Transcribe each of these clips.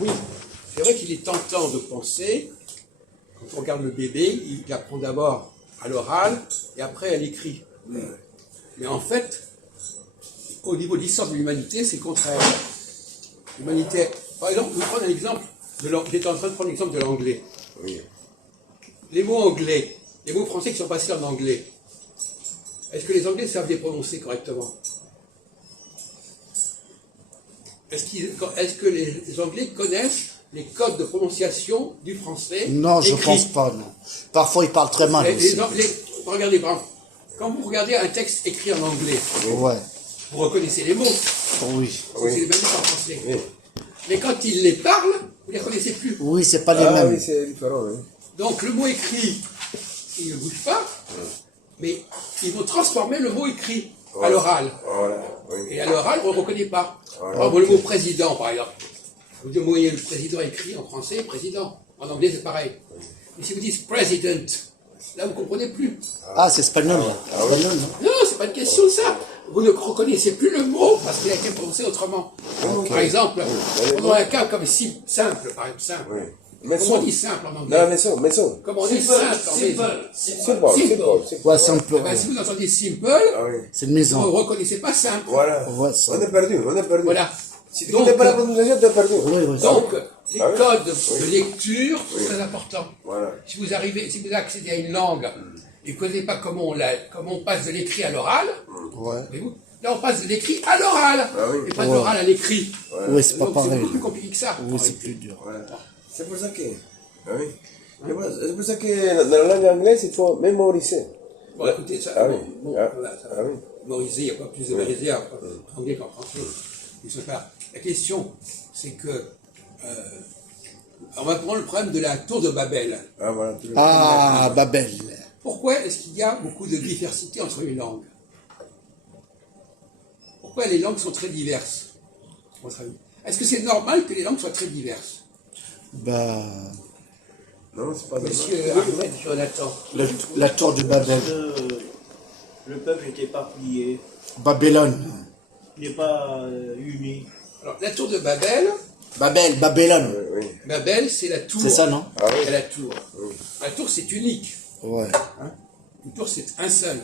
Oui, c'est vrai qu'il est tentant de penser, quand on regarde le bébé, il apprend d'abord à l'oral et après à l'écrit. Mais en fait, au niveau de l'histoire de l'humanité, c'est le contraire. L'humanité, par exemple, je vais prendre un exemple, j'étais en train de prendre l'exemple de l'anglais. Oui. Les mots anglais, les mots français qui sont passés en anglais, est-ce que les Anglais savent les prononcer correctement? Est-ce que les Anglais connaissent les codes de prononciation du français? Non, je écrit? pense pas, non. Parfois, ils parlent très mal aussi. Regardez, par exemple, quand vous regardez un texte écrit en anglais, Ouais, vous reconnaissez les mots, oui. parce que c'est les mêmes mots en français. Oui. Mais quand ils les parlent, vous ne les reconnaissez plus. Oui, c'est pas les mêmes. Oui, c'est différent. Oui. Donc le mot écrit, il ne bouge pas, mais ils vont transformer le mot écrit à l'oral. Voilà. Oui. Et à l'oral, on ne le reconnaît pas. Voilà. Par exemple, le mot président, par exemple. Vous voyez le président écrit en français, président. En anglais, c'est pareil. Mais si vous dites president, là, vous ne comprenez plus. Ah, c'est espagnol. Espagnol, non? Non, c'est pas une question de ça. Vous ne reconnaissez plus le mot parce qu'il a été prononcé autrement. Par exemple, prenons un cas comme simple, par exemple, simple. Oui. Comment on dit simple en anglais? Non, maison. Comment on dit simple en anglais? Simple. Ouais, simple. Eh ben, si vous entendez simple, C'est une vous maison. ne reconnaissez pas simple. Voilà. Ouais, ça. On est perdu. Voilà. Si tu ne connais pas la prononciation, tu es perdu. Oui. Donc, les codes de lecture sont très importants. Voilà. Si vous accédez à une langue et que vous ne connaissez pas comment on passe de l'écrit à l'oral, Ouais. voyez-vous, là on passe de l'écrit à l'oral, et pas de l'oral à l'écrit. Oui, c'est pas Donc c'est pareil. beaucoup plus compliqué que ça. Oui, en c'est réalité. plus dur. Voilà. C'est pour ça que. Ah oui. C'est pour ça que dans la langue anglaise, il faut mémoriser. Bon, écoutez, ça, Ah oui. bon, Ah. voilà, ça Ah va. oui. Mémoriser, il n'y a pas plus de mémoriser en anglais qu'en français. Ils sont pas- La question, c'est que on va prendre le problème de la tour de Babel. Ah, voilà. Ah, Babel. Pourquoi est-ce qu'il y a beaucoup de diversité entre les langues? Pourquoi les langues sont très diverses, à votre avis? Est-ce que c'est normal que les langues soient très diverses? Bah, Non, c'est pas normal. Monsieur Ahmed Jonathan. la tour de Babel. Le peuple est éparpillé, Babylone. il n'est pas uni. Alors, la tour de Babel, Babylone. Oui. Babel, c'est la tour. C'est ça, non? Ah oui. C'est la tour. La tour, c'est unique. Ouais. Hein. Une tour, c'est un seul.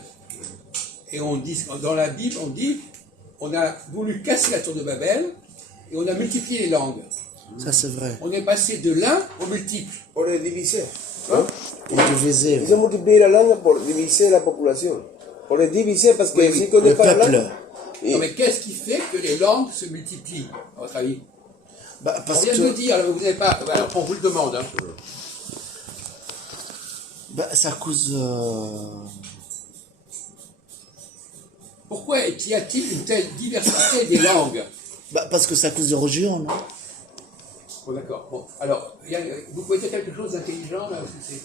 Et on dit, dans la Bible, on dit, on a voulu casser la tour de Babel et on a multiplié les langues. Ça, c'est vrai. On est passé de l'un au multiple. Pour les diviser. Hein? Et diviser. Ils ont multiplié la langue pour diviser la population. Pour les diviser, parce que Oui, oui. s'ils ne connaissent Le pas la peuple. langue. Non, mais qu'est-ce qui fait que les langues se multiplient, à votre avis? Bah, On parce vient de le que. dire, alors vous n'avez pas. Alors, on vous le demande. Hein. Bah, c'est à cause. Pourquoi y a-t-il une telle diversité des langues? Bah, parce que c'est à cause de religion, non? Bon, d'accord. Bon, alors, vous pouvez dire quelque chose d'intelligent là aussi,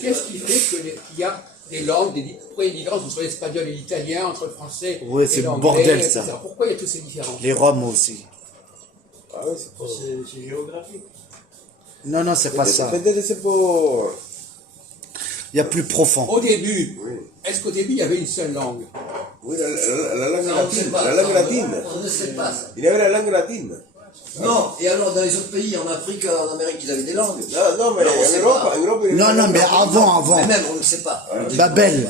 qu'est-ce qui fait qu'il y a des langues, pourquoi il y a des différences entre l'espagnol et l'italien, entre le français Ouais, et c'est le l'anglais, bordel, etc. ça. Pourquoi il y a toutes ces différences? Les Roms aussi. Ah oui, c'est pas C'est géographique. Non, non, c'est pas ça. Peut-être c'est pour. Il y a plus profond. Au début, Oui. est-ce qu'au début il y avait une seule langue? Oui, la langue Ça, on ne sait latine. pas, La ça, langue latine. on ne sait pas ça. Il y avait la langue latine. Non, et alors dans les autres pays, en Afrique, en Amérique, ils avaient des langues. Non, mais Non, on en sait Europe, pas. en Europe, il y avait Non, la non, langue mais latine. avant. Mais même, on ne sait pas. Babel.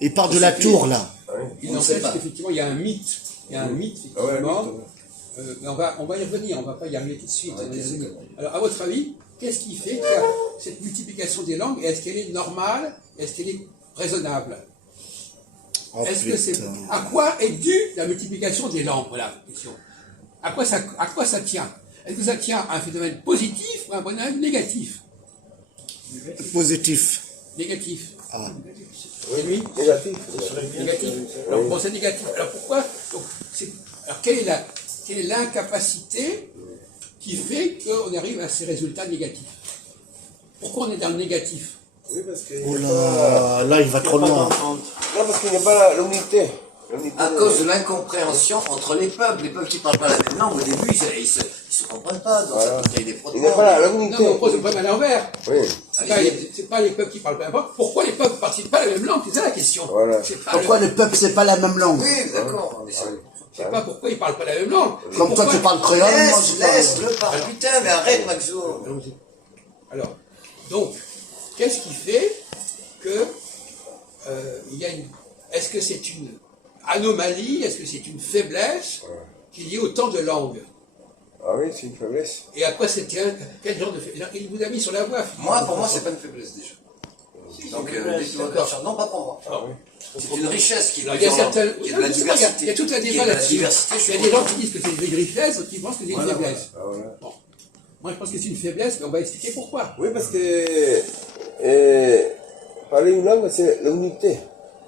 Il part de la tour, là. Il On ne n'empêche sait pas. qu'effectivement il y a un mythe. Il y a un mythe, Ah ouais, effectivement. mythe, Mais on va y revenir, on ne va pas y arriver tout de suite. Ouais, On va y qu'est-ce revenir. que- Alors, à votre avis, qu'est-ce qui fait qu'il y a cette multiplication des langues? Et est-ce qu'elle est normale? Est-ce qu'elle est raisonnable? Oh, Est-ce que c'est putain. à quoi est due la multiplication des langues? Voilà la question. À quoi ça tient? Est-ce que ça tient à un phénomène positif ou à un phénomène négatif? Positif. Négatif. Ah. Et lui? Négatif. Négatif. Alors, bon, c'est négatif. Alors pourquoi? Donc, alors quelle est l'incapacité qui fait qu'on arrive à ces résultats négatifs? Pourquoi on est dans le négatif? Oui, parce que. Oh là, il va trop loin. Non, parce qu'il n'y a pas l'unité. À cause de l'incompréhension entre les peuples qui ne parlent pas la même langue, au début, ils ne se comprennent pas, donc ça peut créer des Il problèmes. n'y a pas Non, mais on l'unité. pose le problème à l'envers. Oui. C'est pas les peuples qui parlent pas. Pourquoi les peuples ne participent pas à la même langue? C'est ça la question. Voilà. C'est pas Pourquoi le peuple, c'est pas la même langue? Oui, d'accord. Je sais pas pourquoi ils parlent pas la même langue. Comme toi, tu parles créole, moi, je parle... Laisse-le parler. Putain, mais arrête, Maxo. Alors, donc, qu'est-ce qui fait que il y a une... Est-ce que c'est une anomalie, est-ce que c'est une faiblesse qu'il y ait autant de langues? Ah oui, c'est une faiblesse. Et après, c'est quel genre de faiblesse? Il vous a mis sur la voie. Moi, pour moi, c'est pas une faiblesse déjà. Donc, d'accord. non, pas pour moi. Ah C'est une richesse qui est Alors, il y a certaines... il y a de la diversité. Il y a tout un Il y débat a de la là-dessus. diversité, je Il y a suis des gens qui disent que c'est une richesse, d'autres qui pensent que c'est une Voilà, faiblesse. Ah, voilà. Bon. Moi, je pense que c'est une faiblesse, mais on va expliquer pourquoi. Oui, parce que parler une langue, c'est l'unité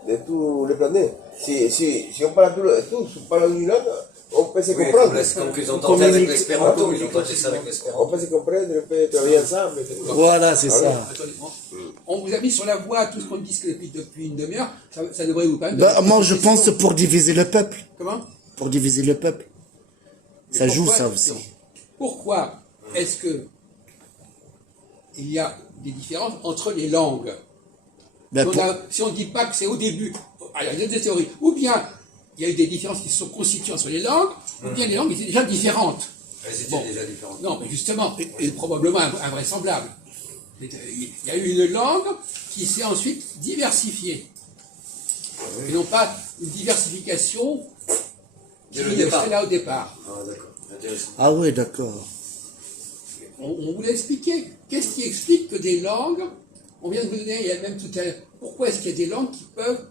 de tous les planètes. Si on parle tous, on parle une langue, on peut se comprendre. Comme qu'ils ont tenté avec l'espéranto, ils ont tenté ça avec On l'espéranto. peut se comprendre, on peut travailler ensemble. Voilà, c'est ça. Attendez, on vous a mis sur la voie tout ce qu'on dit depuis une demi-heure, ça devrait vous permettre Bah, de... moi, je pense pour diviser le peuple. Comment? Pour diviser le peuple. Ça Mais joue, pourquoi- ça aussi. non. Pourquoi est-ce que il y a des différences entre les langues? Ben, Si on ne dit pas que c'est au début, alors il y a des théories, ou bien il y a eu des différences qui se sont constituées entre les langues, ou bien les langues étaient déjà différentes. Elles étaient Bon. déjà différentes. Non, mais justement, et probablement invraisemblable. Il y a eu une langue qui s'est ensuite diversifiée. Et non pas une diversification qui Dès le départ. était là au départ. Ah, d'accord. Intéressant. Ah oui, d'accord. On vous l'a expliqué. Qu'est-ce qui explique que des langues, on vient de vous donner, il y a même tout à l'heure, pourquoi est-ce qu'il y a des langues qui peuvent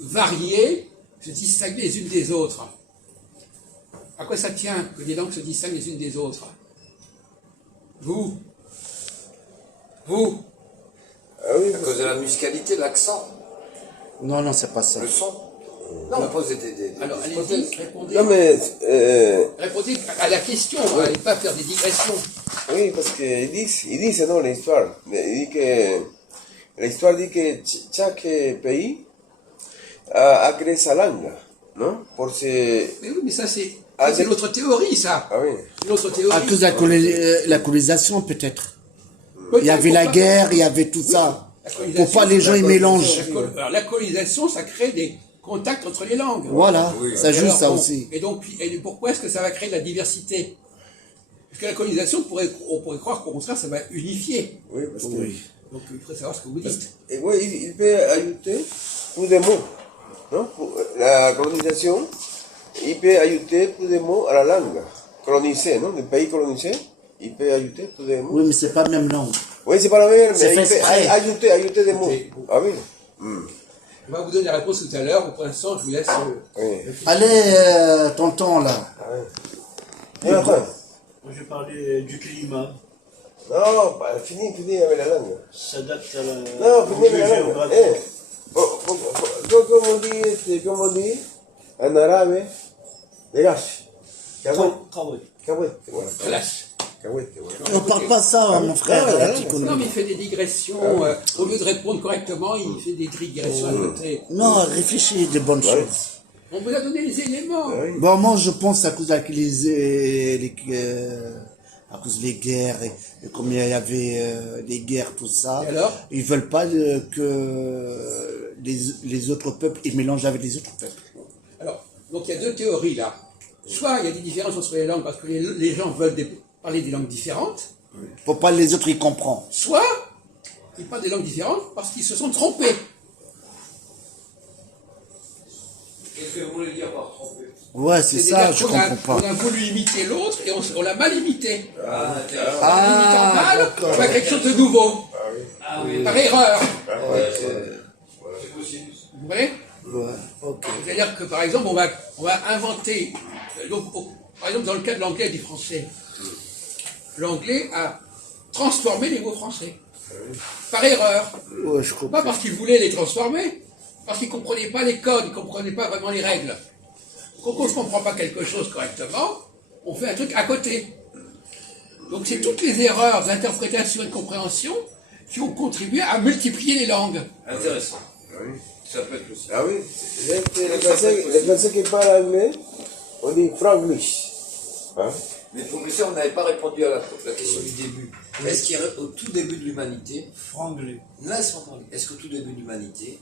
varier, se distinguer les unes des autres? À quoi ça tient que des langues se distinguent les unes des autres? Vous? Ah oui, À cause de la musicalité, l'accent, Non, non, c'est pas ça. le son. Non, on pose des Alors, hypothèses. allez-y, répondez. non mais, Répondez à la question, on n'allez pas faire des digressions. oui, parce qu'ils disent non, l'histoire. Il dit que, l'histoire dit que chaque pays a créé sa langue, non? Pour se... Mais oui, mais ça, c'est Ah, c'est l'autre théorie, ça. Ah oui. C'est l'autre théorie. À cause de la colonisation, peut-être. Il y avait la Pourquoi guerre, il y avait tout ça. La colonisation, Pour pas les gens, ils mélangent. Alors, la colonisation, ça crée des contacts entre les langues. Voilà, ça Et joue alors, ça bon, aussi. Et donc, pourquoi est-ce que ça va créer de la diversité? Parce que la colonisation, on pourrait croire qu'au contraire, ça va unifier. Oui, parce que... Oui. Donc, il faudrait savoir ce que vous dites. Et oui, il peut ajouter plus de mots, non? Pour la colonisation, il peut ajouter plus de mots à la langue colonisée, non? Le pays colonisé, il peut ajouter plus de mots. Oui, mais c'est pas la même langue. Oui, c'est pas la même, C'est mais il fait peut exprès. ajouter des mots. Ok. Ah oui. On va vous donner la réponse tout à l'heure, mais pour l'instant, je vous laisse. Oui. Allez, tonton, là. Et attends. Moi, je parlais du climat. Non, fini avec la langue. Ça date à la. Non, au fini avec lieu la langue. géographique. Comme on dit en arabe, relax. Travail. Cahuète, voilà. Relâche. Cahuète, voilà. On parle pas ça, mon frère. Ah, qui connaît. Non, mais il fait des digressions. Au lieu de répondre correctement, il fait des digressions à côté. Non, réfléchis de bonnes choses. On vous a donné les éléments. Bon, moi, je pense à cause de à cause des guerres, et comme il y avait des guerres, tout ça, Et alors ils veulent pas que les autres peuples, ils mélangent avec les autres peuples. Alors, donc il y a deux théories là. Soit il y a des différences entre les langues parce que les gens veulent parler des langues différentes, Pour pas les autres, ils comprennent. soit ils parlent des langues différentes parce qu'ils se sont trompés. Qu'est-ce que vous voulez dire par tromper? Ouais, c'est ça, je comprends On pas. a voulu imiter l'autre et on l'a mal imité. Ah, intéressant. En imitant mal, d'accord. on va quelque chose de nouveau. Ah oui. Par erreur. C'est possible. Vous voyez? Ouais, ok. C'est-à-dire que par exemple, on va inventer. Donc, par exemple, dans le cas de l'anglais et du français, l'anglais a transformé les mots français. Par erreur. Ouais, je Pas comprends. parce qu'il voulait les transformer, parce qu'il ne comprenait pas les codes, il ne comprenait pas vraiment les règles. Quand on ne comprend pas quelque chose correctement, on fait un truc à côté. Donc c'est toutes les erreurs d'interprétation et de compréhension qui ont contribué à multiplier les langues. Intéressant. Ça peut être aussi. Ah oui, les Français qui parlent anglais, on dit franglish. Hein? Mais pour ça, on n'avait pas répondu à la question du début. Est-ce qu'au tout début de l'humanité, Franglais. laisse-moi parler, est-ce qu'au tout début de l'humanité,